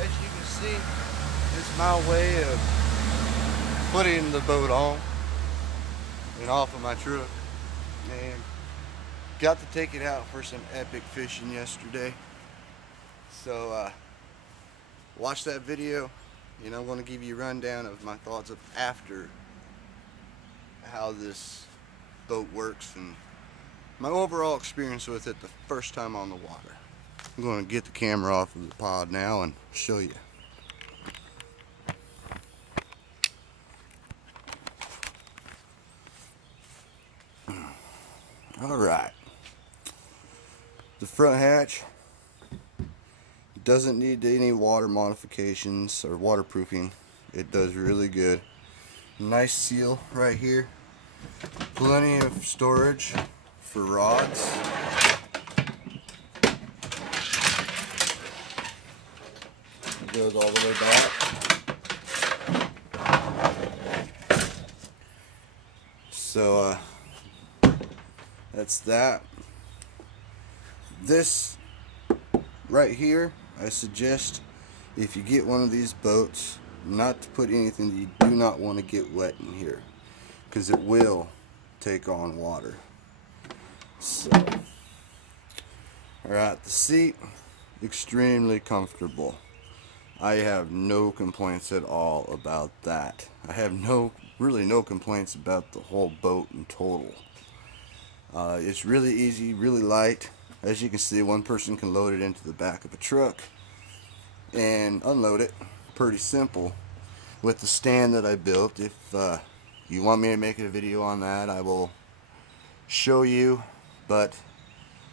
as you can see, is my way of putting the boat on and off of my truck. And got to take it out for some epic fishing yesterday. So watch that video, and I'm going to give you a rundown of my thoughts of after how this boat works and my overall experience with it the first time on the water. I'm going to get the camera off of the pod now and show you. Alright, the front hatch doesn't need any water modifications or waterproofing. It does really good. Nice seal right here. Plenty of storage for rods. It goes all the way back. So that's that. This right here, I suggest if you get one of these boats not to put anything that you do not want to get wet in here, because it will take on water. So, alright, the seat, extremely comfortable. I have no complaints at all about that. I have really no complaints about the whole boat in total. It's really easy, really light. As you can see, one person can load it into the back of a truck and unload it. Pretty simple with the stand that I built. If you want me to make a video on that, I will show you, but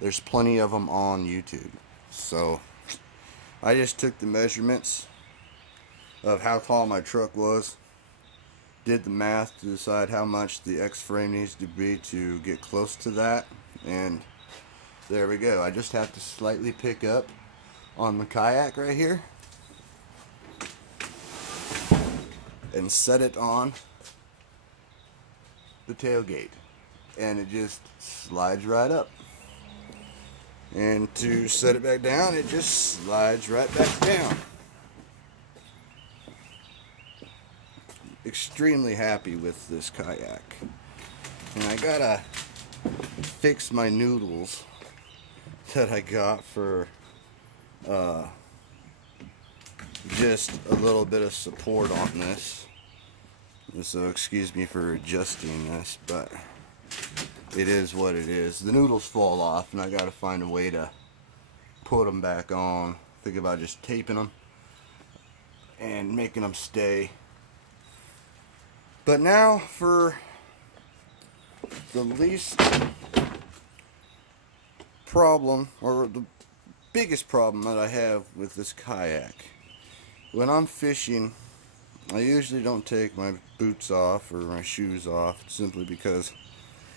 there's plenty of them on YouTube. So I just took the measurements of how tall my truck was, did the math to decide how much the X-frame needs to be to get close to that, and there we go. I just have to slightly pick up on the kayak right here and set it on the tailgate, and it just slides right up. And to set it back down, it just slides right back down. Extremely happy with this kayak. And I gotta fix my noodles that I got for just a little bit of support on this. So excuse me for adjusting this, but it is what it is. The noodles fall off and I gotta find a way to put them back on. Think about just taping them and making them stay. But now for the least problem, or the biggest problem that I have with this kayak. When I'm fishing, I usually don't take my boots off or my shoes off, simply because,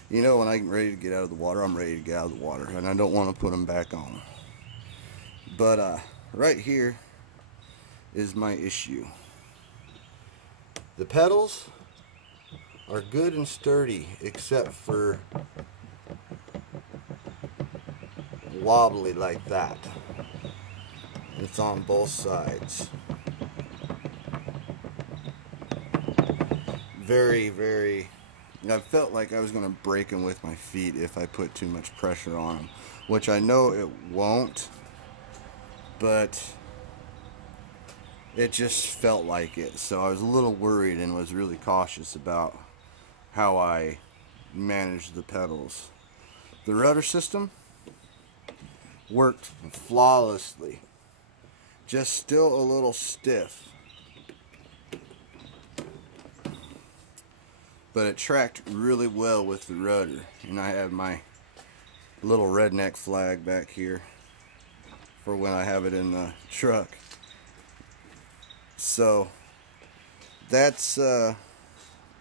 you know, when I'm ready to get out of the water, I'm ready to get out of the water, and I don't want to put them back on. But right here is my issue. The pedals are good and sturdy, except for wobbly like that. It's on both sides. Very, I felt like I was going to break them with my feet if I put too much pressure on them, which I know it won't, but it just felt like it. So I was a little worried and was really cautious about how I managed the pedals. The rudder system worked flawlessly, just still a little stiff, but it tracked really well with the rudder. And I have my little redneck flag back here for when I have it in the truck. So that's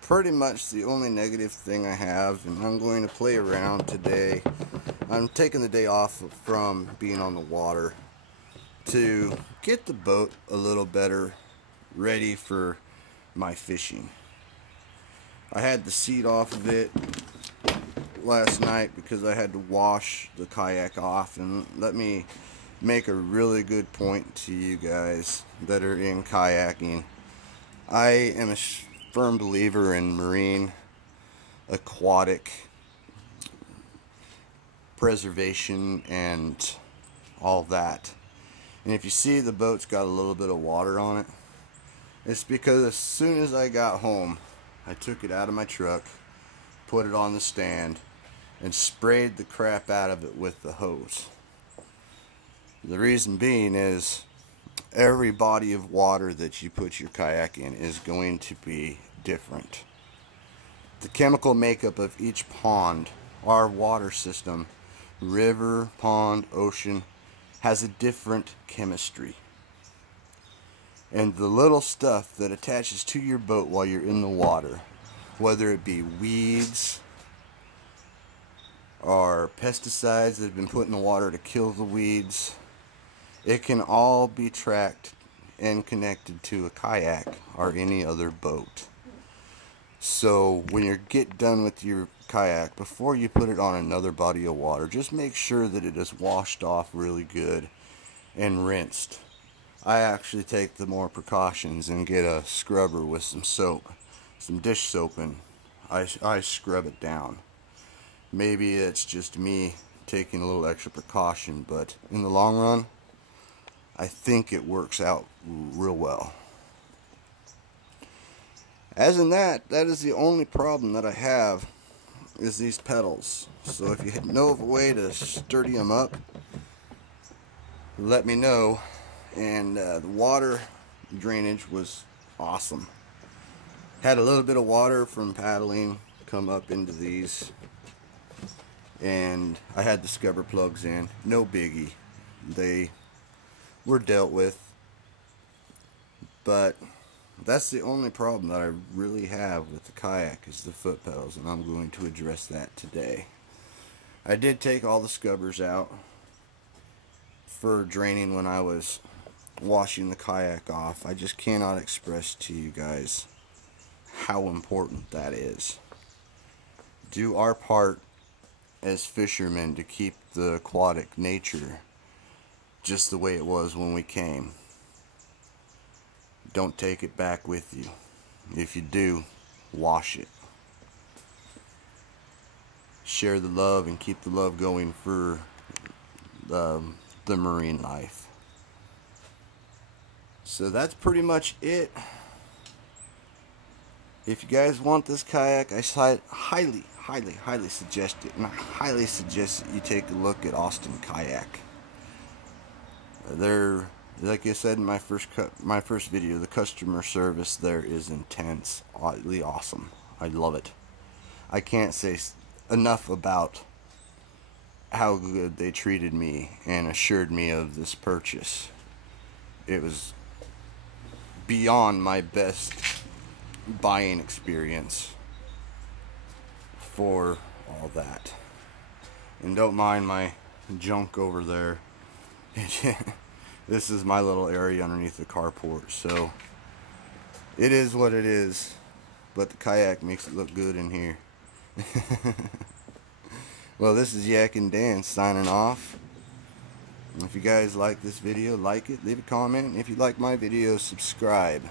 pretty much the only negative thing I have, and I'm going to play around today. I'm taking the day off from being on the water to get the boat a little better ready for my fishing. I had the seat off of it last night because I had to wash the kayak off, and let me make a really good point to you guys that are in kayaking. I am a firm believer in marine aquatic preservation and all that. And if you see the boat's got a little bit of water on it, it's because as soon as I got home, I took it out of my truck, put it on the stand, and sprayed the crap out of it with the hose. The reason being is every body of water that you put your kayak in is going to be different. The chemical makeup of each pond, our water system, river, pond, ocean, has a different chemistry. And the little stuff that attaches to your boat while you're in the water, whether it be weeds or pesticides that have been put in the water to kill the weeds, it can all be tracked and connected to a kayak or any other boat. So when you get done with your kayak, before you put it on another body of water, just make sure that it is washed off really good and rinsed. I actually take the more precautions and get a scrubber with some soap, some dish soap, and I scrub it down. Maybe it's just me taking a little extra precaution, but in the long run, I think it works out real well. As in that is the only problem that I have, is these pedals. So if you know of a way to sturdy them up, let me know. And the water drainage was awesome. Had a little bit of water from paddling come up into these, and I had the scupper plugs in. No biggie. They were dealt with, but that's the only problem that I really have with the kayak is the foot pedals, and I'm going to address that today. I did take all the scuppers out for draining when I was washing the kayak off. I just cannot express to you guys how important that is. Do our part as fishermen to keep the aquatic nature just the way it was when we came. Don't take it back with you. If you do, wash it. Share the love and keep the love going for the marine life. So that's pretty much it. If you guys want this kayak, I highly suggest it, and I highly suggest that you take a look at Austin Kayak. They're, like I said in my first video, the customer service there is intense, oddly awesome. I love it. I can't say enough about how good they treated me and assured me of this purchase. It was beyond my best buying experience for all that. And don't mind my junk over there. This is my little area underneath the carport, so it is what it is, but the kayak makes it look good in here. Well, this is Yak and Dan signing off. If you guys like this video, like it, leave a comment. If you like my videos, subscribe.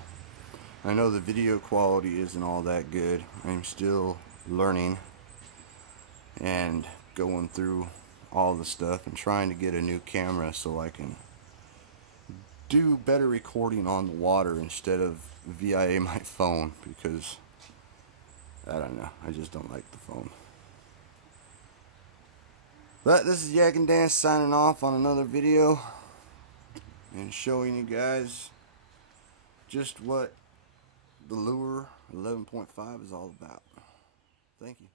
I know the video quality isn't all that good. I'm still learning and going through all the stuff and trying to get a new camera so I can do better recording on the water instead of via my phone, because I don't know, I just don't like the phone. But this is Yak and Dan signing off on another video and showing you guys just what the Lure 11.5 is all about. Thank you.